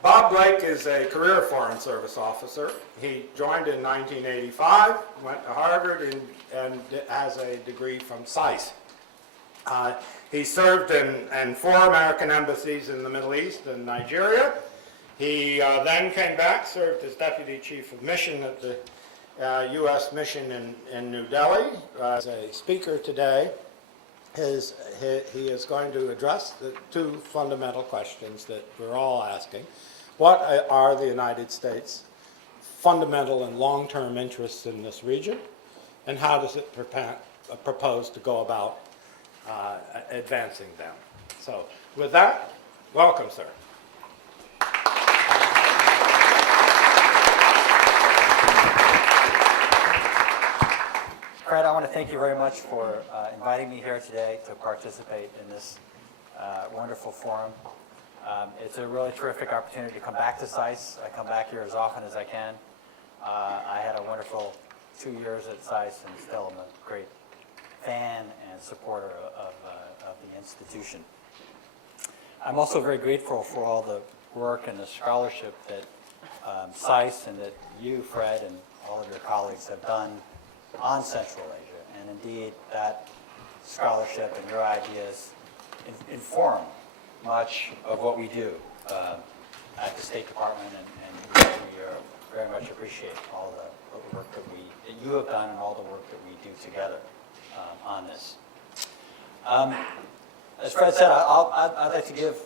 Bob Blake is a career Foreign Service officer. He joined in 1985, went to Harvard, and has a degree from SAIS. He served in 4 American embassies in the Middle East and Nigeria. He then came back, served as Deputy Chief of Mission at the U.S. Mission in New Delhi. As a speaker today, he is going to address the 2 fundamental questions that we're all asking. What are the United States' fundamental and long-term interests in this region, and how does it propose to go about advancing them? So with that, welcome, sir. Fred, I want to thank you very much for inviting me here today to participate in this wonderful forum. It's a really terrific opportunity to come back to SAIS. I come back here as often as I can. I had a wonderful 2 years at SAIS, and still I'm a great fan and supporter of the institution. I'm also very grateful for all the work and the scholarship that SAIS and that you, Fred, and all of your colleagues have done on Central Asia, and indeed that scholarship and your ideas inform much of what we do at the State Department, and we very much appreciate all the work that you have done and all the work that we do together on this. As Fred said, I'd like to give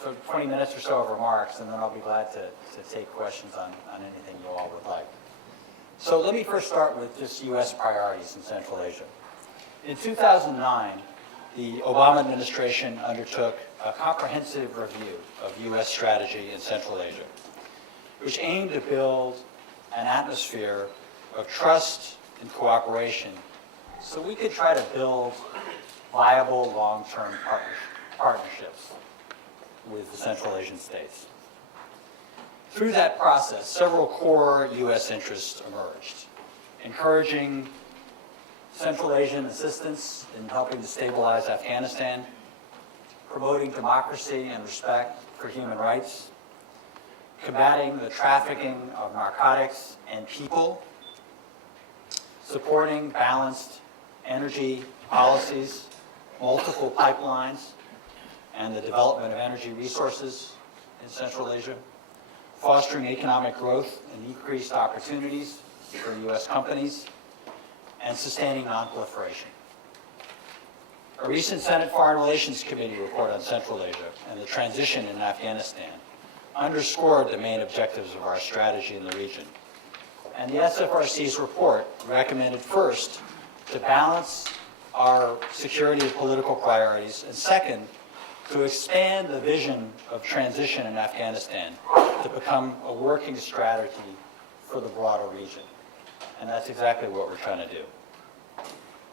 sort of 20 minutes or so of remarks, and then I'll be glad to take questions on anything you all would like. So let me first start with just U.S. priorities in Central Asia. In 2009, the Obama administration undertook a comprehensive review of U.S. strategy in Central Asia, which aimed to build an atmosphere of trust and cooperation so we could try to build viable long-term partnerships with the Central Asian states. Through that process, several core U.S. interests emerged, encouraging Central Asian assistance in helping to stabilize Afghanistan, promoting democracy and respect for human rights, combating the trafficking of narcotics and people, supporting balanced energy policies, multiple pipelines, and the development of energy resources in Central Asia, fostering economic growth and increased opportunities for U.S. companies, and sustaining nonproliferation. A recent Senate Foreign Relations Committee report on Central Asia and the transition in Afghanistan underscored the main objectives of our strategy in the region. And the SFRC's report recommended first to balance our security and political priorities, and second, to expand the vision of transition in Afghanistan to become a working strategy for the broader region. And that's exactly what we're trying to do.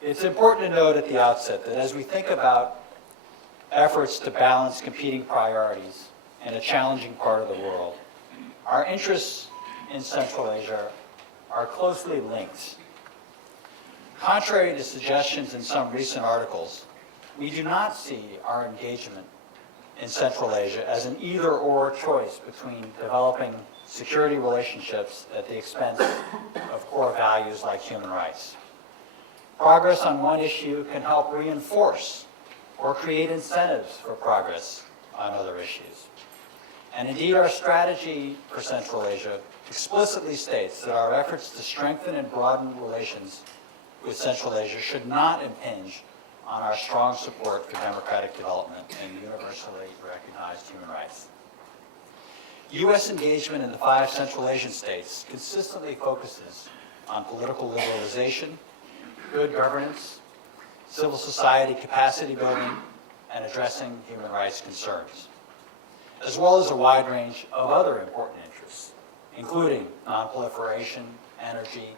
It's important to note at the outset that as we think about efforts to balance competing priorities in a challenging part of the world, our interests in Central Asia are closely linked. Contrary to suggestions in some recent articles, we do not see our engagement in Central Asia as an either-or choice between developing security relationships at the expense of core values like human rights. Progress on one issue can help reinforce or create incentives for progress on other issues. And indeed, our strategy for Central Asia explicitly states that our efforts to strengthen and broaden relations with Central Asia should not impinge on our strong support for democratic development and universally recognized human rights. U.S. engagement in the 5 Central Asian states consistently focuses on political liberalization, good governance, civil society capacity building, and addressing human rights concerns, as well as a wide range of other important interests, including nonproliferation, energy,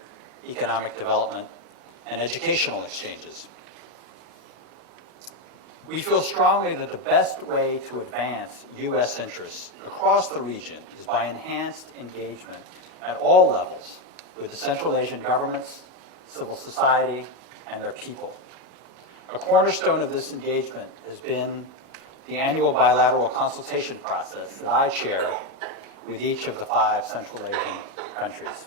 economic development, and educational exchanges. We feel strongly that the best way to advance U.S. interests across the region is by enhanced engagement at all levels with the Central Asian governments, civil society, and their people. A cornerstone of this engagement has been the annual bilateral consultation process that I chair with each of the 5 Central Asian countries.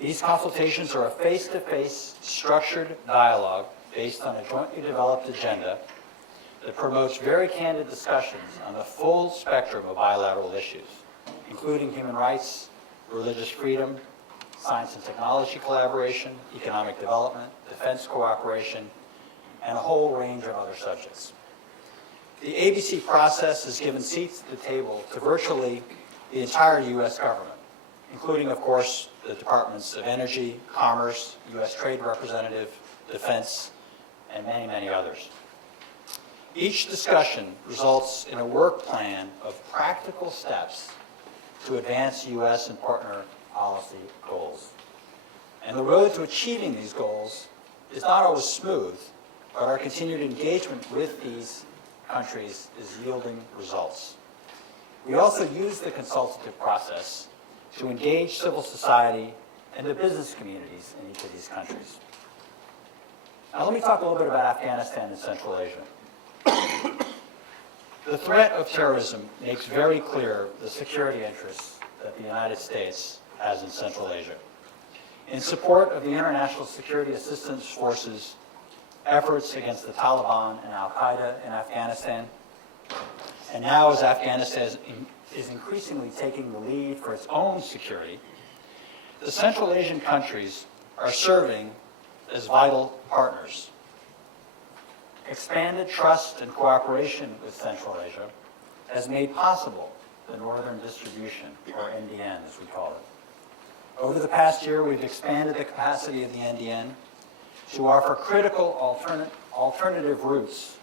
These consultations are a face-to-face structured dialogue based on a jointly developed agenda that promotes very candid discussions on the full spectrum of bilateral issues, including human rights, religious freedom, science and technology collaboration, economic development, defense cooperation, and a whole range of other subjects. The ABC process has given seats at the table to virtually the entire U.S. government, including, of course, the Departments of Energy, Commerce, U.S. Trade Representative, Defense, and many, many others. Each discussion results in a work plan of practical steps to advance U.S. and partner policy goals. And the road to achieving these goals is not always smooth, but our continued engagement with these countries is yielding results. We also use the consultative process to engage civil society and the business communities in each of these countries. Now let me talk a little bit about Afghanistan and Central Asia. The threat of terrorism makes very clear the security interests that the United States has in Central Asia. In support of the International Security Assistance Forces' efforts against the Taliban and Al-Qaeda in Afghanistan, and now as Afghanistan is increasingly taking the lead for its own security, the Central Asian countries are serving as vital partners. Expanded trust and cooperation with Central Asia has made possible the Northern Distribution, or NDN as we call it. Over the past year, we've expanded the capacity of the NDN to offer critical alternative routes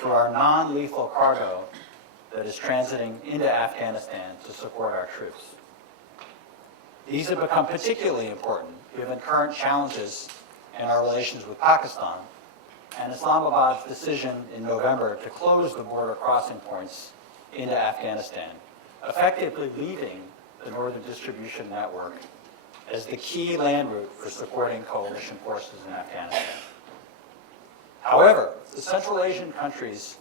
to our non-lethal cargo that is transiting into Afghanistan to support our troops. These have become particularly important given current challenges in our relations with Pakistan and Islamabad's decision in November to close the border crossing points into Afghanistan, effectively leaving the Northern Distribution Network as the key land route for supporting coalition forces in Afghanistan. However, the Central Asian countries'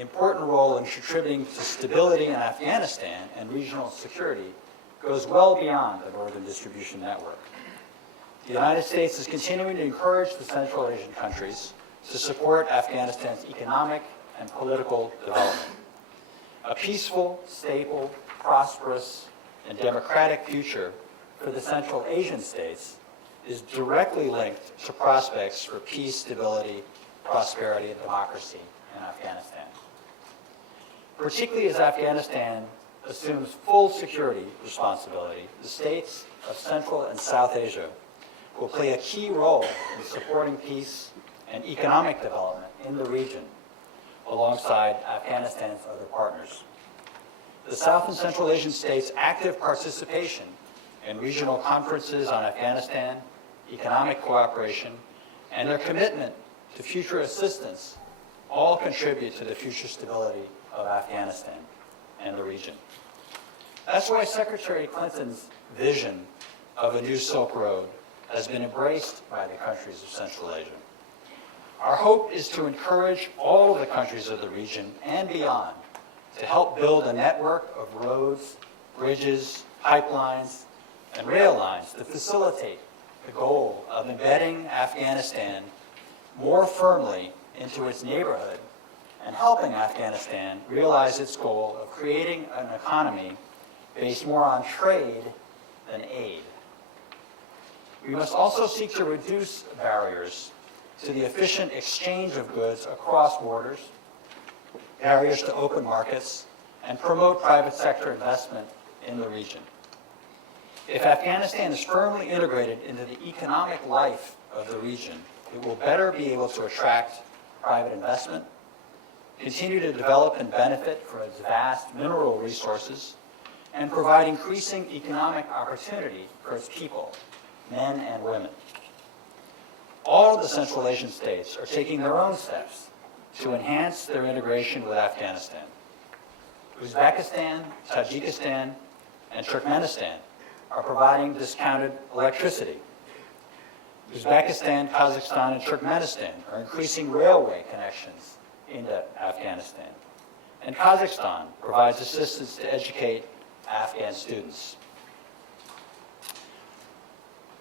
important role in contributing to stability in Afghanistan and regional security goes well beyond the Northern Distribution Network. The United States is continuing to encourage the Central Asian countries to support Afghanistan's economic and political development. A peaceful, stable, prosperous, and democratic future for the Central Asian states is directly linked to prospects for peace, stability, prosperity, and democracy in Afghanistan. Particularly as Afghanistan assumes full security responsibility, the states of Central and South Asia will play a key role in supporting peace and economic development in the region, alongside Afghanistan's other partners. The South and Central Asian states' active participation in regional conferences on Afghanistan, economic cooperation, and their commitment to future assistance all contribute to the future stability of Afghanistan and the region. That's why Secretary Clinton's vision of a new Silk Road has been embraced by the countries of Central Asia. Our hope is to encourage all of the countries of the region and beyond to help build a network of roads, bridges, pipelines, and rail lines to facilitate the goal of embedding Afghanistan more firmly into its neighborhood and helping Afghanistan realize its goal of creating an economy based more on trade than aid. We must also seek to reduce barriers to the efficient exchange of goods across borders, barriers to open markets, and promote private sector investment in the region. If Afghanistan is firmly integrated into the economic life of the region, it will better be able to attract private investment, continue to develop and benefit from its vast mineral resources, and provide increasing economic opportunity for its people, men and women. All of the Central Asian states are taking their own steps to enhance their integration with Afghanistan. Uzbekistan, Tajikistan, and Turkmenistan are providing discounted electricity. Uzbekistan, Kazakhstan, and Turkmenistan are increasing railway connections into Afghanistan. And Kazakhstan provides assistance to educate Afghan students.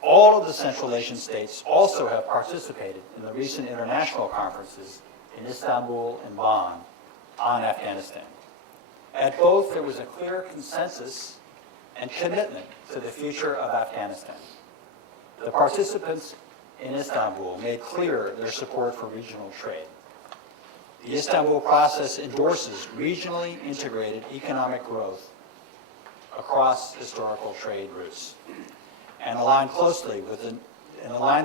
All of the Central Asian states also have participated in the recent international conferences in Istanbul and Bonn on Afghanistan. At both, there was a clear consensus and commitment to the future of Afghanistan. The participants in Istanbul made clear their support for regional trade. The Istanbul process endorses regionally integrated economic growth across historical trade routes and aligned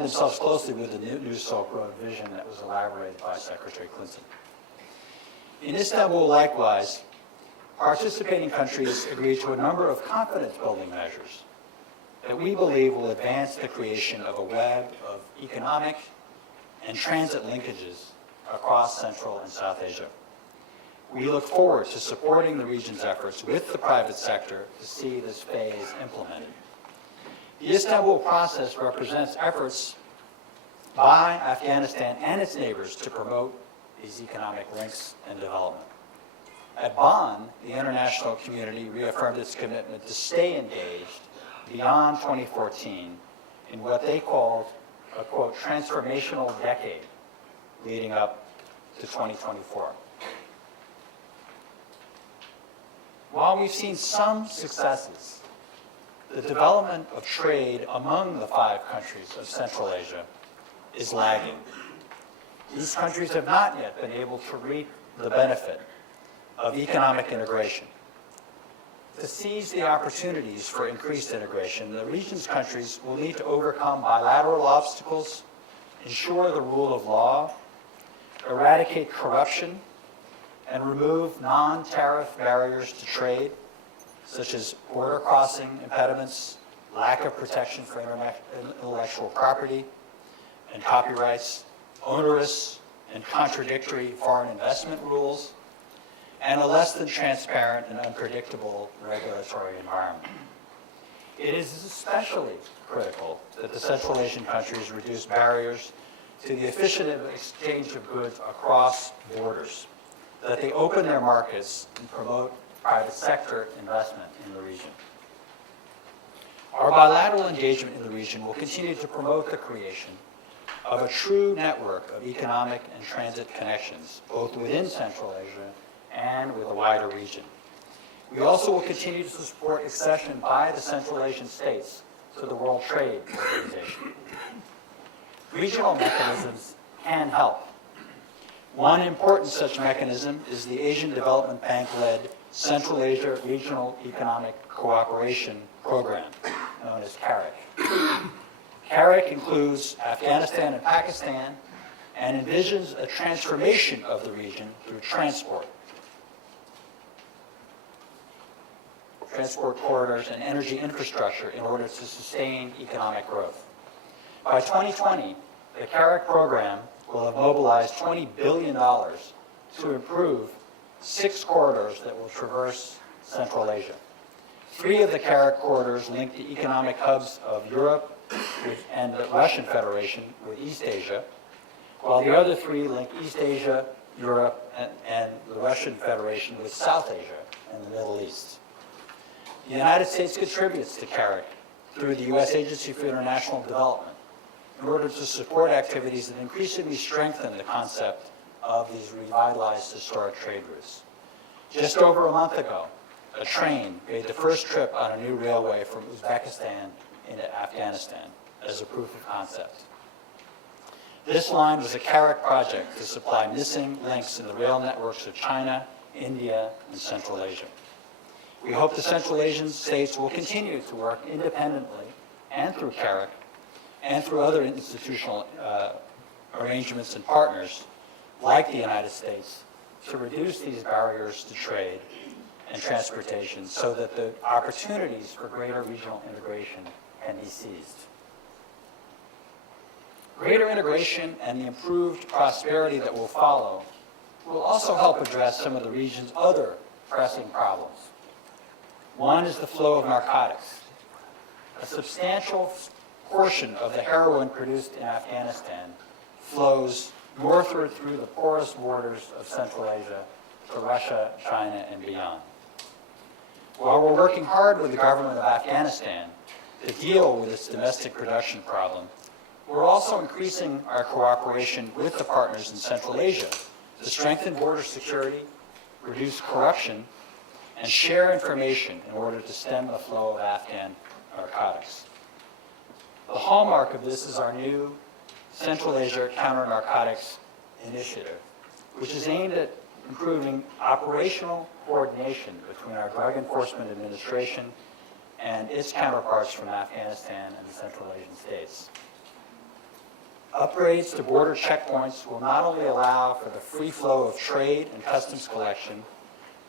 themselves closely with the new Silk Road vision that was elaborated by Secretary Clinton. In Istanbul, likewise, participating countries agreed to a number of confidence-building measures that we believe will advance the creation of a web of economic and transit linkages across Central and South Asia. We look forward to supporting the region's efforts with the private sector to see this phase implemented. The Istanbul process represents efforts by Afghanistan and its neighbors to promote these economic links and development. At Bonn, the international community reaffirmed its commitment to stay engaged beyond 2014 in what they called a, quote, transformational decade leading up to 2024. While we've seen some successes, the development of trade among the 5 countries of Central Asia is lagging. These countries have not yet been able to reap the benefit of economic integration. To seize the opportunities for increased integration, the region's countries will need to overcome bilateral obstacles, ensure the rule of law, eradicate corruption, and remove non-tariff barriers to trade, such as border crossing impediments, lack of protection for intellectual property and copyrights, onerous and contradictory foreign investment rules, and a less than transparent and unpredictable regulatory environment. It is especially critical that the Central Asian countries reduce barriers to the efficient exchange of goods across borders, that they open their markets and promote private sector investment in the region. Our bilateral engagement in the region will continue to promote the creation of a true network of economic and transit connections, both within Central Asia and with the wider region. We also will continue to support accession by the Central Asian states to the World Trade Organization. Regional mechanisms can help. One important such mechanism is the Asian Development Bank-led Central Asia Regional Economic Cooperation Program, known as CAREC. CAREC includes Afghanistan and Pakistan and envisions a transformation of the region through transport corridors and energy infrastructure in order to sustain economic growth. By 2020, the CAREC program will have mobilized $20 billion to improve 6 corridors that will traverse Central Asia. 3 of the CAREC corridors link the economic hubs of Europe and the Russian Federation with East Asia, while the other 3 link East Asia, Europe, and the Russian Federation with South Asia and the Middle East. The United States contributes to CAREC through the U.S. Agency for International Development in order to support activities that increasingly strengthen the concept of these revitalized historic trade routes. Just over a month ago, a train made the first trip on a new railway from Uzbekistan into Afghanistan as a proof of concept. This line was a CAREC project to supply missing links in the rail networks of China, India, and Central Asia. We hope the Central Asian states will continue to work independently and through CAREC and through other institutional arrangements and partners like the United States to reduce these barriers to trade and transportation so that the opportunities for greater regional integration can be seized. Greater integration and the improved prosperity that will follow will also help address some of the region's other pressing problems. One is the flow of narcotics. A substantial portion of the heroin produced in Afghanistan flows northward through the porous borders of Central Asia to Russia, China, and beyond. While we're working hard with the government of Afghanistan to deal with its domestic production problem, we're also increasing our cooperation with the partners in Central Asia to strengthen border security, reduce corruption, and share information in order to stem the flow of Afghan narcotics. The hallmark of this is our new Central Asia Counter-Narcotics Initiative, which is aimed at improving operational coordination between our Drug Enforcement Administration and its counterparts from Afghanistan and the Central Asian states. Upgrades to border checkpoints will not only allow for the free flow of trade and customs collection,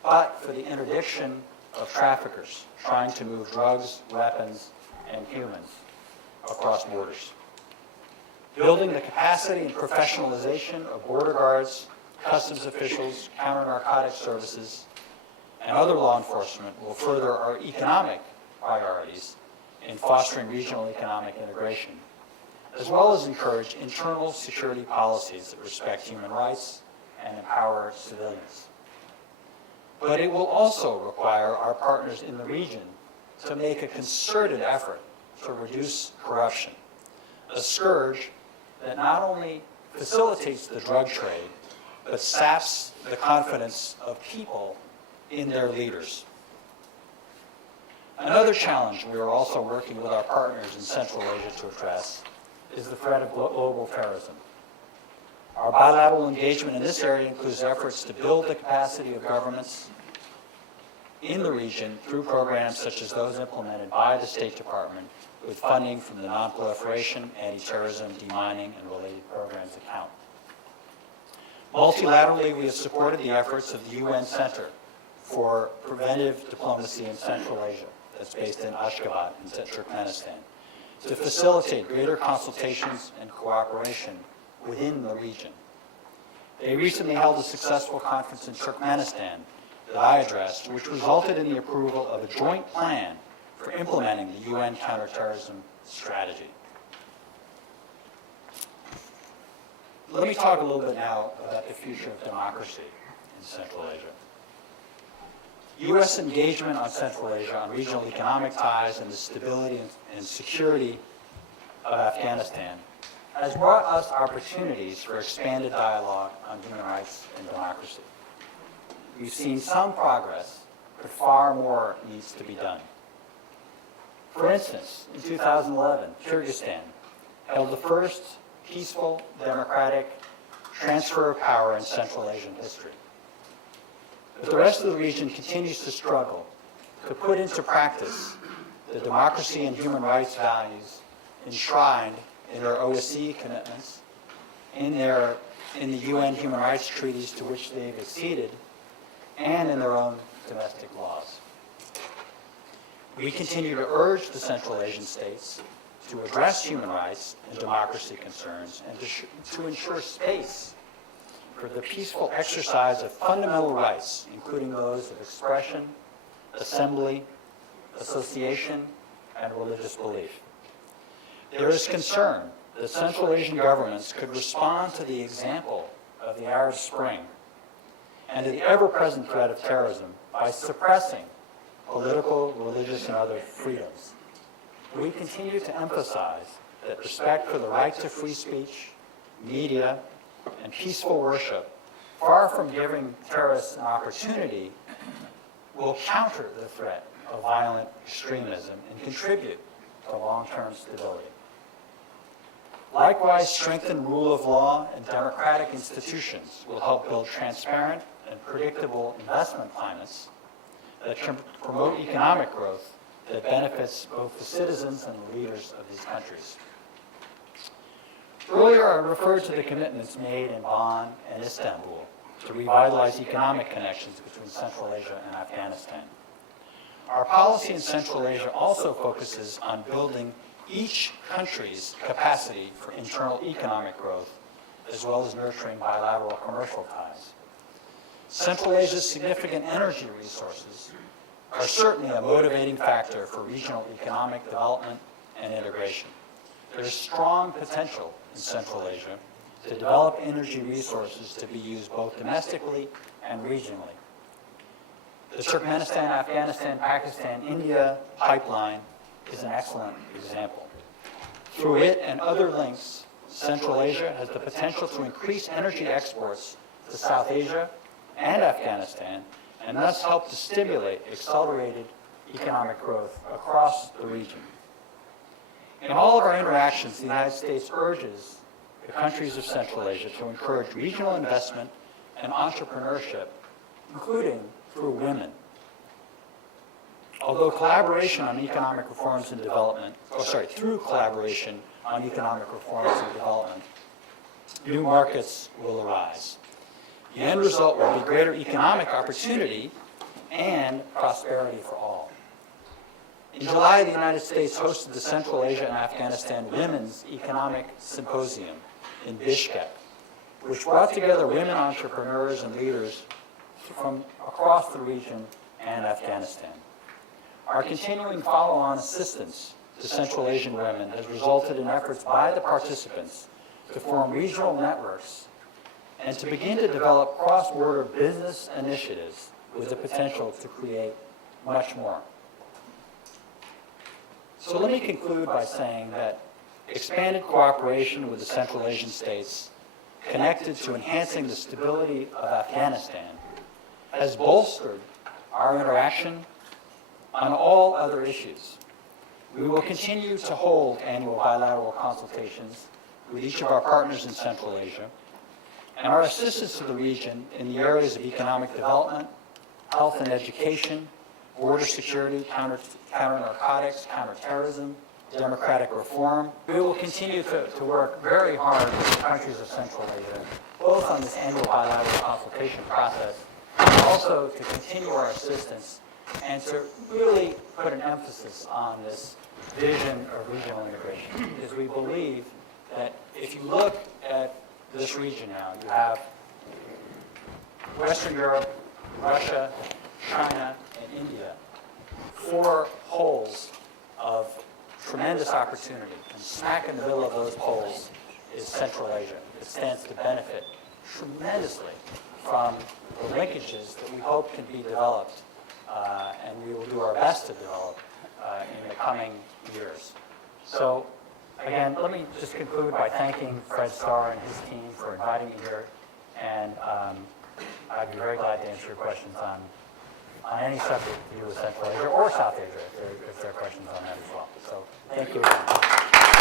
but for the interdiction of traffickers trying to move drugs, weapons, and humans across borders. Building the capacity and professionalization of border guards, customs officials, counter-narcotics services, and other law enforcement will further our economic priorities in fostering regional economic integration, as well as encourage internal security policies that respect human rights and empower civilians. But it will also require our partners in the region to make a concerted effort to reduce corruption, a scourge that not only facilitates the drug trade, but saps the confidence of people in their leaders. Another challenge we are also working with our partners in Central Asia to address is the threat of global terrorism. Our bilateral engagement in this area includes efforts to build the capacity of governments in the region through programs such as those implemented by the State Department with funding from the Non-Proliferation, Anti-Terrorism, Demining, and Related Programs account. Multilaterally, we have supported the efforts of the UN Center for Preventive Diplomacy in Central Asia, that's based in Ashgabat in Turkmenistan, to facilitate greater consultations and cooperation within the region. They recently held a successful conference in Turkmenistan that I addressed, which resulted in the approval of a joint plan for implementing the UN counterterrorism strategy. Let me talk a little bit now about the future of democracy in Central Asia. U.S. engagement on Central Asia, on regional economic ties, and the stability and security of Afghanistan has brought us opportunities for expanded dialogue on human rights and democracy. We've seen some progress, but far more needs to be done. For instance, in 2011, Kyrgyzstan held the first peaceful, democratic transfer of power in Central Asian history. But the rest of the region continues to struggle to put into practice the democracy and human rights values enshrined in their OSCE commitments, in the UN human rights treaties to which they've acceded, and in their own domestic laws. We continue to urge the Central Asian states to address human rights and democracy concerns and to ensure space for the peaceful exercise of fundamental rights, including those of expression, assembly, association, and religious belief. There is concern that Central Asian governments could respond to the example of the Arab Spring and to the ever-present threat of terrorism by suppressing political, religious, and other freedoms. We continue to emphasize that respect for the right to free speech, media, and peaceful worship, far from giving terrorists an opportunity, will counter the threat of violent extremism and contribute to long-term stability. Likewise, strengthened rule of law and democratic institutions will help build transparent and predictable investment climates that can promote economic growth that benefits both the citizens and the leaders of these countries. Earlier, I referred to the commitments made in Bonn and Istanbul to revitalize economic connections between Central Asia and Afghanistan. Our policy in Central Asia also focuses on building each country's capacity for internal economic growth, as well as nurturing bilateral commercial ties. Central Asia's significant energy resources are certainly a motivating factor for regional economic development and integration. There is strong potential in Central Asia to develop energy resources to be used both domestically and regionally. The Turkmenistan, Afghanistan, Pakistan, India pipeline is an excellent example. Through it and other links, Central Asia has the potential to increase energy exports to South Asia and Afghanistan, and thus help to stimulate accelerated economic growth across the region. In all of our interactions, the United States urges the countries of Central Asia to encourage regional investment and entrepreneurship, including through women. Although collaboration on economic reforms and development, through collaboration on economic reforms and development, new markets will arise. The end result will be greater economic opportunity and prosperity for all. In July, the United States hosted the Central Asia and Afghanistan Women's Economic Symposium in Bishkek, which brought together women entrepreneurs and leaders from across the region and Afghanistan. Our continuing follow-on assistance to Central Asian women has resulted in efforts by the participants to form regional networks and to begin to develop cross-border business initiatives with the potential to create much more. So let me conclude by saying that expanded cooperation with the Central Asian states connected to enhancing the stability of Afghanistan has bolstered our interaction on all other issues. We will continue to hold annual bilateral consultations with each of our partners in Central Asia, and our assistance to the region in the areas of economic development, health and education, border security, counter-narcotics, counterterrorism, democratic reform. We will continue to work very hard with the countries of Central Asia, both on this annual bilateral consultation process, and also to continue our assistance and to really put an emphasis on this vision of regional integration, because we believe that if you look at this region now, you have Western Europe, Russia, China, and India, 4 poles of tremendous opportunity, and smack in the middle of those poles is Central Asia. It stands to benefit tremendously from the linkages that we hope can be developed, and we will do our best to develop in the coming years. So, again, let me just conclude by thanking Fred Starr and his team for inviting me here, and I'd be very glad to answer your questions on any subject to do with Central Asia or South Asia, if there are questions on that as well. So, thank you again.